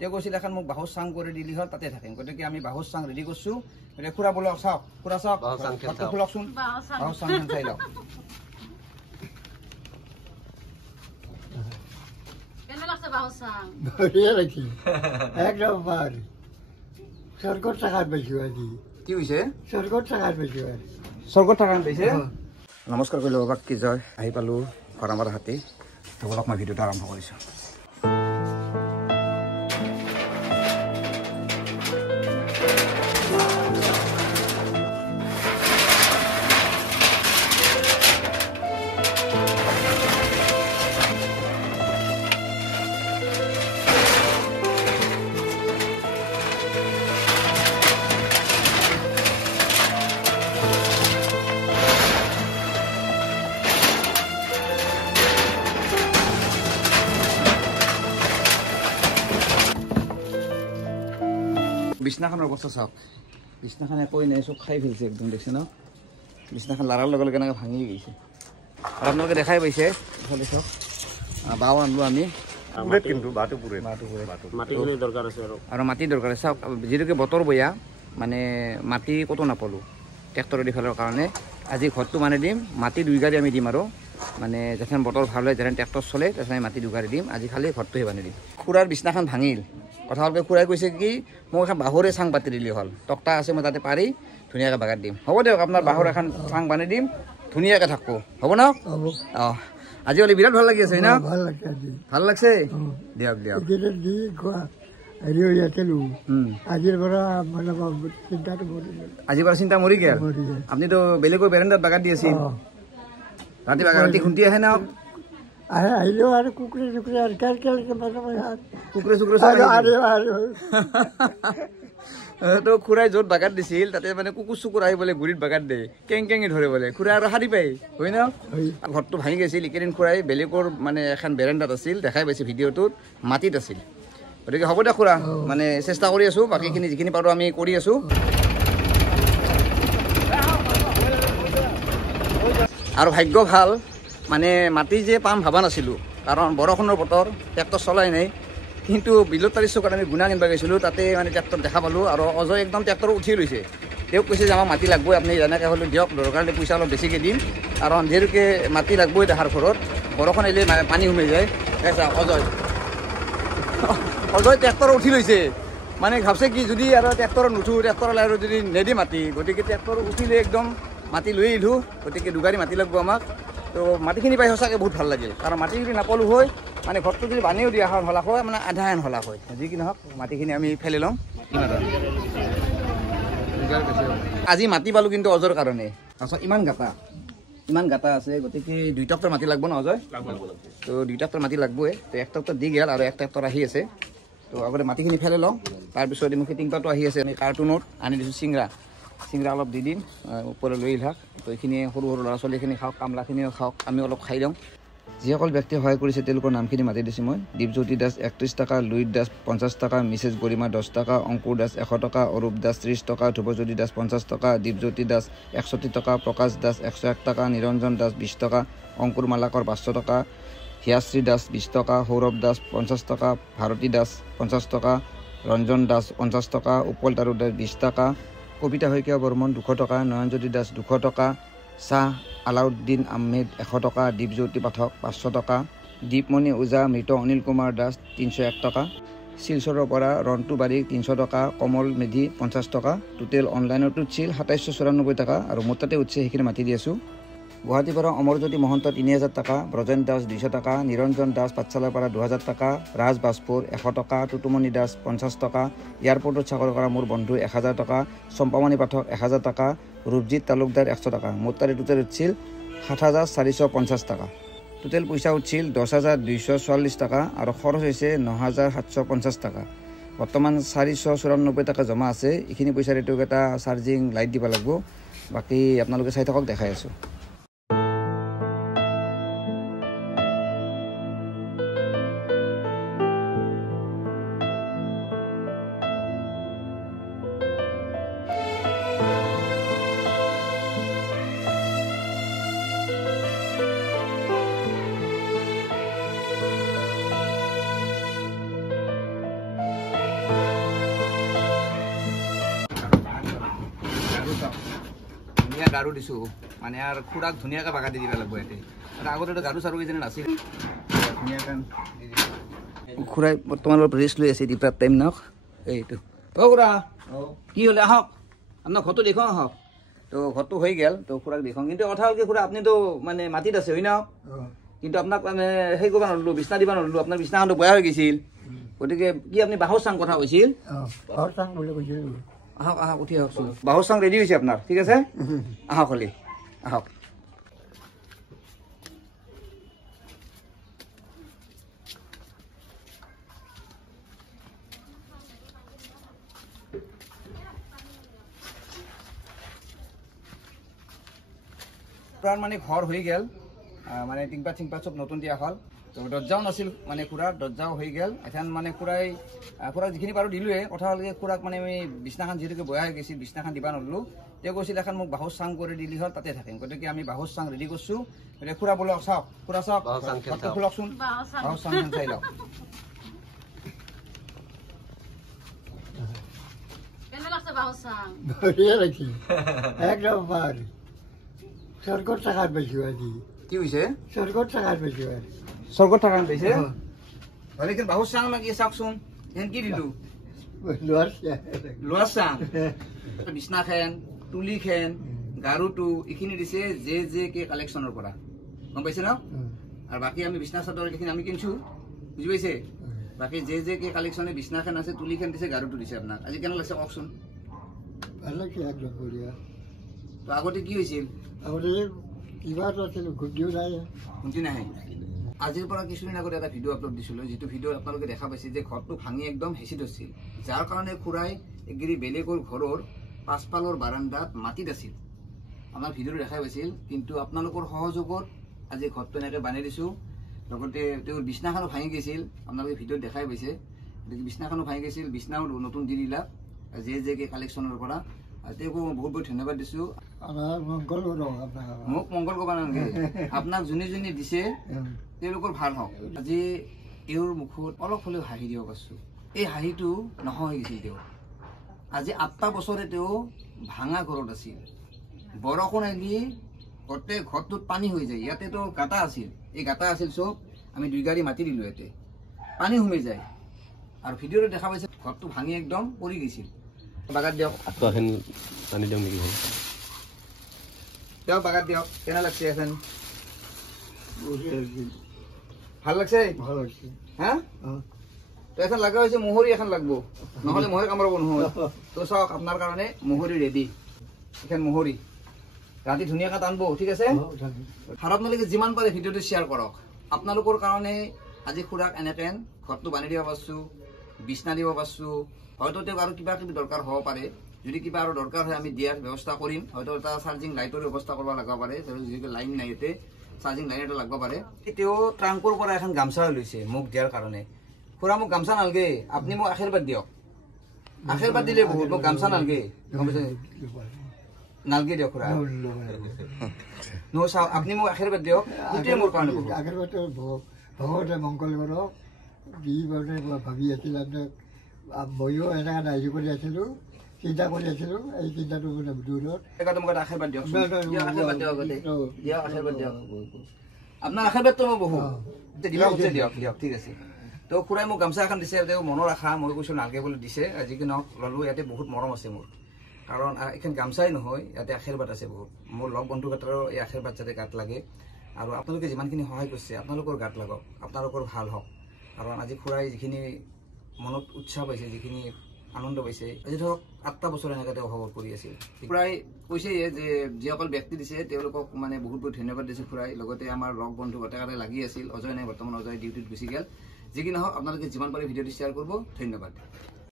তেওঁ কৈছিল এখন মোক বাঁহৰ চাং কৰি দিলি হ'ল তাতে থাকিম গতিকে আমি বাঁহৰ চাং ৰেডি কৰিছোঁ গতিকে খুৰা বলক চাওক খুৰা চাওক ঘৰটো খোলকচোন বাঁহৰ চাং চাই লওক একদম পাৰি স্বৰ্গত থকাৰ পাইছোঁ আজি কি হৈছে স্বৰ্গত থকাৰ পাইছোঁ আজি স্বৰ্গত থকা পাইছে নমস্কাৰ কৰিলোঁ বাবাক কি জয় আহি পালোঁ ভৰামাৰ হাতী বলক মই ভিডিঅ'টো আৰম্ভ কৰিছোঁ বিছনাখনৰ অৱস্থা চাওক বিছনাখন একোৱেই নাই চব খাই ফেলছে একদম দেখছে ন বিছনাখন লাৰাৰ লগে লগে এনেকৈ ভাঙি গৈছে আৰু আপোনালোকে দেখাই পাইছে ইফালে চাওক বাও আনিলোঁ আমি কিন্তু আৰু মাটি দৰকাৰ চাওক যিহেতুকে বতৰ বেয়া মানে মাটি ক'তো নাপালোঁ ট্ৰেক্টৰেদি ফেলৰ কাৰণে আজি ঘৰটো মানে দিম মাটি 2 গাড়ী আমি দিম আৰু মানে যেথেন বতৰ ভাল হয় যেথেন ট্ৰেক্টৰ চলে তেথেন মাটি 2 গাড়ী দিম আজি খালি ঘৰটোহে বান্ধি দিম খুৰাৰ বিছনাখন ভাঙিল কথা হ'লকে খুৰাই কৈছে কি মোক এখন বাঁহৰে চাং পাতি দিলে হ'ল টক্টা আছে মই তাতে পাৰি ধুনীয়াকৈ বাগাত দিম হ'ব দিয়ক আপোনাৰ বাঁহৰ এখন চাং বান্ধি দিম ধুনীয়াকৈ থাকোঁ হ'ব ন অঁ আজি হ'লে বিৰাট ভাল লাগি আছে ন ভাল লাগছে দিয়ক দিয়ক আজিৰ পৰা চিন্তা মৰি গ'ল আপুনিতো বেলেগৰ বেৰেণ্ডাত বাগাত দি আছিল ৰাতি ৰাতি খুন্তি আহে ন আহিলেও আৰু কুকুৰে চুকুৰে আৰু কুকুৰে চুকুৰে তো খুৰাই য'ত বাগাত দিছিল তাতে মানে কুকুৰ চুকুৰ আহি বোলে গুৰিত বাগাত দিয়ে কেং কেঙি ধৰে বোলে খুৰাই আৰু সাৰি পায় হয় ন ঘৰটো ভাঙি গৈছিল এইকেইদিন খুৰাই বেলেগৰ মানে এখন বেৰেণ্ডাত আছিল দেখাই পাইছে ভিডিঅ'টোত মাটিত আছিল গতিকে হ'ব দিয়ক খুৰা মানে চেষ্টা কৰি আছোঁ বাকীখিনি যিখিনি পাৰোঁ আমি কৰি আছোঁ আৰু ভাগ্য ভাল মানে মাটি যে পাম ভাবা নাছিলোঁ কাৰণ বৰষুণৰ বতৰ ট্ৰেক্টৰ চলাই নাই কিন্তু বিলত তাৰিখ চকাত আমি গুণা কিনিব গৈছিলোঁ তাতে মানে ট্ৰেক্টৰ দেখা পালোঁ আৰু অজয় একদম ট্ৰেক্টৰ উঠি লৈছে তেওঁক কৈছে যে আমাক মাটি লাগবই আপুনি যেনেকৈ হ'লেও দিয়ক দৰকাৰ হ'লে পইচা অলপ বেছিকৈ দিম কাৰণ যিহেতুকে মাটি লাগবই দেখাৰ ঘৰত বৰষুণ আহিলে পানী সোমাই যায় অজয় ট্ৰেক্টৰ উঠি লৈছে মানে ভাবছে কি যদি আৰু ট্ৰেক্টৰত নুঠোঁ ট্ৰেক্টৰলৈ আৰু যদি নেদি মাটি গতিকে ট্ৰেক্টৰ উঠিলে একদম মাটি লৈ আহিলোঁ গতিকে 2 গাড়ী মাটি লাগব আমাক তো মাটিখিনি পাই সঁচাকৈ বহুত ভাল লাগিল কাৰণ মাটি যদি নাপালোঁ হয় মানে ঘৰটো যদি বানিও দিয়া হলা হয় মানে আধা হেন হলা হয় যি কি নহওক মাটিখিনি আমি ফেলে লওঁ আজি মাটি পালোঁ কিন্তু অজৰ কাৰণে তাৰপিছত ইমান গাঁতা আছে গতিকে 2 ট্ৰেক্টৰ মাটি লাগব ন অজয় তো 2 ট্ৰেক্টৰ মাটি লাগবই তো 1 ট্ৰেক্টৰ দি গ'ল আৰু 1 ট্ৰেক্টৰ আহি আছে তো আগতে মাটিখিনি ফেলে লওঁ তাৰপিছত মোক টিংপাতো আহি আছে আমি কাৰ্টুনত আনি দিছোঁ চিংৰা অলপ দি দিম ওপৰলৈ লৈ থাক তো এইখিনি সৰু সৰু ল'ৰা ছোৱালীখিনি খাওক কামলাখিনিও খাওক আমি অলপ খাই দিওঁ যিসকল ব্যক্তিয়ে সহায় কৰিছে তেওঁলোকৰ নামখিনি মাতি দিছোঁ মই দীপজ্যোতি দাস 31 টকা লুইত দাস 50 টকা মিছেছ গৰিমা 10 টকা অংকুৰ দাস 100 টকা অৰূপ দাস 30 টকা ধ্ৰুৱজ্যোতি দাস 50 টকা দীপজ্যোতি দাস 61 টকা প্ৰকাশ দাস 101 টকা নিৰঞ্জন দাস 20 টকা অংকুৰ মালাকৰ 500 টকা হিয়াশ্ৰী দাস 20 টকা সৌৰভ দাস 50 টকা ভাৰতী দাস 50 টকা ৰঞ্জন দাস 50 টকা উপল তাৰু দাস 20 টকা কবিতা শইকীয়া বৰ্মন 200 টকা নয়নজ্যোতি দাস 200 টকা শাহ আলাউদ্দিন আহমেদ 100 টকা দীপজ্যোতি পাঠক 500 টকা দীপমণি ওজা মৃত অনিল কুমাৰ দাস 301 টকা শিলচৰৰ পৰা ৰন্টু বাৰিক 300 টকা কমল মেধি 50 টকা টোটেল অনলাইনত উঠিছিল 2794 টকা আৰু মোৰ তাতে উঠিছে সেইখিনি মাতি দি আছোঁ গুৱাহাটীৰ পৰা অমৰজ্যোতি মহন্ত 3000 টকা ব্ৰজেন দাস 200 টকা নিৰঞ্জন দাস পাঠশালাৰ পৰা 2000 টকা ৰাজ বাজপুৰ 100 টকা টুটুমণি দাস 50 টকা এয়াৰপৰ্টত চাকৰি কৰা মোৰ বন্ধু 1000 টকা চম্পামণি পাঠক 1000 টকা ৰূপজিৎ তালুকদাৰ 100 টকা মোৰ তাতে টোটেল উঠিছিল 7450 টকা টোটেল পইচা উঠিছিল 10244 টকা আৰু খৰচ হৈছে 9750 টকা বৰ্তমান 494 টকা জমা আছে এইখিনি পইচাৰ এইটো এটা চাৰ্জিং লাইট দিব লাগিব বাকী আপোনালোকে চাই থাকক দেখাই আছোঁ গাৰু দিছোঁ মানে আৰু খুৰাক ধুনীয়াকৈ বাগা দি দিব লাগিব ইয়াতে আগতে গাৰু চাৰু কেইজনী নাছিল ধুনীয়াকৈ খুৰাই বৰ্তমান অলপ ৰেষ্ট লৈ আছে দিপাৰ টাইম নক এইটো অ' খুৰা কি হ'লে আহক আপোনাৰ ঘৰটো দেখুৱাওঁ আহক তো ঘৰটো হৈ গ'ল তো খুৰাক দেখুৱাওঁ কিন্তু কথা হ'ল কি খুৰা আপুনিতো মানে মাটিত আছে হয় ন কিন্তু আপোনাক মানে সেই কৰিব নোৱাৰিলোঁ বিছনা দিব নোৱাৰিলোঁ আপোনাৰ বিছনাখনটো বেয়া হৈ গৈছিল গতিকে কি আপুনি বাঁহৰ চাং কথা কৈছিল আহক আহক উঠি আহকচোন বাঁহৰ চাং ৰেডি হৈছে আপোনাৰ ঠিক আছে আহক হ'লে আহক পুরান মানে ঘর হয়ে গেল মানে টিংপাত চিংপাত সব নতুন দিয়া হল তো দরজাও নাছিল মানে খুড়ার দরজাও হয়ে গেল এখন মানে খুড়াক যিখিনি পাৰো দিলোৱে কথা হ'ল কি খুড়াক মানে আমি বিছনাখন যিহেতুকে বেয়া হৈ গৈছিল বিছনাখন দিবা নললো তেওঁ কৈছিল এখন মোক বাঁহৰ চাং কৰি দিলি হ'ল তাতে থাকিম গতিকে আমি বাঁহৰ চাং ৰেডি কৰিছোঁ এতিয়া খুড়া বলক চাওক খুড়া চাওক খোলকচোন বাঁহৰ চাং চাই লওক একদম পাহাড়ি সৰকাৰ টাকাৰ বেশি আজি কি হৈছে সৰকাৰ টাকাৰ বেশি স্বৰ্গত থকা পাইছে হ'লে কিন্তু বাঁহৰ চাং লাগি চাওকচোন এখন কি দিলোঁ লোহাৰ চাং বিছনাখন তুলিখন গাৰুটো এইখিনি দিছে জে কে কালেকশ্যনৰ পৰা গম পাইছে ন আৰু বাকী আমি বিছনা চাদৰ এইখিনি আমি কিনিছোঁ বুজি পাইছে বাকী জে কে কালেকশ্যনে বিছনাখন আছে তুলিখন দিছে গাৰুটো দিছে আপোনাক আজি কেনে লাগিছে কওকচোন ভাল লাগছে একদম বঢ়িয়া তো আগতে কি হৈছিল আগতে কিবা এটা আছিল ঘুটিও নাই শুনছি নাহে আজিৰ পৰা কিছুদিন আগতে এটা ভিডিঅ' আপলোড দিছিলোঁ যিটো ভিডিঅ' আপোনালোকে দেখা পাইছে যে ঘৰটো ভাঙি একদম হেঁচি ধৰিছিল যাৰ কাৰণে খুৰাই একগিৰি বেলেগৰ ঘৰৰ পাছফালৰ বাৰান্দাত মাটিত আছিল আমাৰ ভিডিঅ'টো দেখাই পাইছিল কিন্তু আপোনালোকৰ সহযোগত আজি ঘৰটো এনেকৈ বানাই দিছোঁ লগতে তেওঁৰ বিছনাখনো ভাঙি গৈছিল আপোনালোকে ভিডিঅ'ত দেখাই পাইছে গতিকে বিছনাখনো ভাঙি গৈছিল বিছনাও নতুন দি দিলা জে কে কালেকশ্যনৰ পৰা তেওঁকো বহুত বহুত ধন্যবাদ দিছোঁ মোক মংগল কৰিব নালাগে আপোনাক যোনে যোনে দিছে তেওঁলোকৰ ভাল হওক আজি তেওঁৰ মুখত অলপ হ'লেও হাঁহি দিব পাৰিছোঁ এই হাঁহিটো নোহোৱা হৈ গৈছিল তেওঁ আজি 8টা বছৰে তেওঁ ভাঙা ঘৰত আছিল বৰষুণ আহিলে গোটেই ঘৰটোত পানী হৈ যায় ইয়াতেতো গাঁটা আছিল এই গাঁটা আছিল চব আমি 2 গাড়ী মাতি দিলোঁ ইয়াতে পানী সোমাই যায় আৰু ভিডিঅ'টো দেখা পাইছে ঘৰটো ভাঙি একদম পৰি গৈছিল বাগাত দিয়ক পানী দিয়ক নেকি দিয়ক বাগাত দিয়ক কেনে লাগছে এখন ভাল লাগছে ভালো লাগছে হা তো এখন লাগা হয়েছে মোহরি এখন লাগবো নহলে মোহরি কামড়াবো নহয় তো চাওক আপনার কারণে মোহরি রেডি এখন মোহরি রাতি ধুনিয়াকে টানবো ঠিক আছে আর আপনাদের যিমান পারে ভিডিওটি শেয়ার করক আপনাদের কারণে আজি খুড়াক এনেকেন ঘরটো বানি দিব পারছো বিছনা দিব পারছো হয়তো আর কিবা কিবি দরকার হব পারে যদি কিবা আর দরকার হয় আমি দিয়ার ব্যবস্থা করিম হয়তো এটা চার্জিং লাইটর ব্যবস্থা করবা লাগবা পারে যেহেতু লাইন নাই এতে চার্জিং লাইন এটা লাগবা পারে তেও ট্ৰাঙ্কৰ পৰা এখন গামছা লৈছে মোক দিয়াৰ কাৰণে খুড়া মোক গামছা নালগে আপনি মোক আশীৰ্বাদ দিয়ক আশীৰ্বাদ দিলে বহুত মোক গামছা নালগে নালগে দিয়ক খুড়া নো চাও আপনি মোক আশীৰ্বাদ দিয়ক এইটোৱে মোৰ কাৰণে বহুত আশীৰ্বাদ ভগৱানে মংগল কৰক যি ভাবি আছিল ময়ো এনেকৈ নাইজু কৰি আছিলোঁ চিন্তা কৰি আছিলোঁ এই চিন্তাটো মানে দূৰত মোক এটা আশীৰ্বাদ দিয়ক আশীৰ্বাদ দিয়ক দিয়ক আশীৰ্বাদ দিয়ক আপোনাৰ আশীৰ্বাদটো মই বহুত দিবা খুজিছে দিয়ক দিয়ক ঠিক আছে তো খুড়াই মোক গামছা এখন দিছে তেওঁ মনৰ আশা মই কৈছোঁ নালগে বুলি দিছে আজি কি নহওক ল'লোঁ ইয়াতে বহুত মৰম আছে মোৰ কাৰণ এখন গামচাই নহয় ইয়াতে আশীৰ্বাদ আছে বহুত মোৰ লগ বন্ধু ক্ষেত্ৰৰো এই আশীৰ্বাদ যাতে গাত লাগে আৰু আপোনালোকে যিমানখিনি সহায় কৰিছে আপোনালোকৰ গাত লাগক আপোনালোকৰ ভাল হওক কাৰণ আজি খুড়াই যিখিনি মনত উৎসাহ পাইছে যিখিনি আনন্দ পাইছে আজি ধৰক 8টা বছৰ এনেকৈ তেওঁ অভাৱত কৰি আছিল খুড়াই কৈছে যে যিসকল ব্যক্তি দিছে তেওঁলোকক মানে বহুত বহুত ধন্যবাদ দিছে খুড়াই লগতে আমাৰ লগ বন্ধু গোটেইকেইটাই লাগি আছিল অজয় নাই বৰ্তমান অজয় ডিউটিত গুচি গ'ল যি কি নহওক আপোনালোকে যিমান পাৰে ভিডিঅ'টো শ্বেয়াৰ কৰিব ধন্যবাদ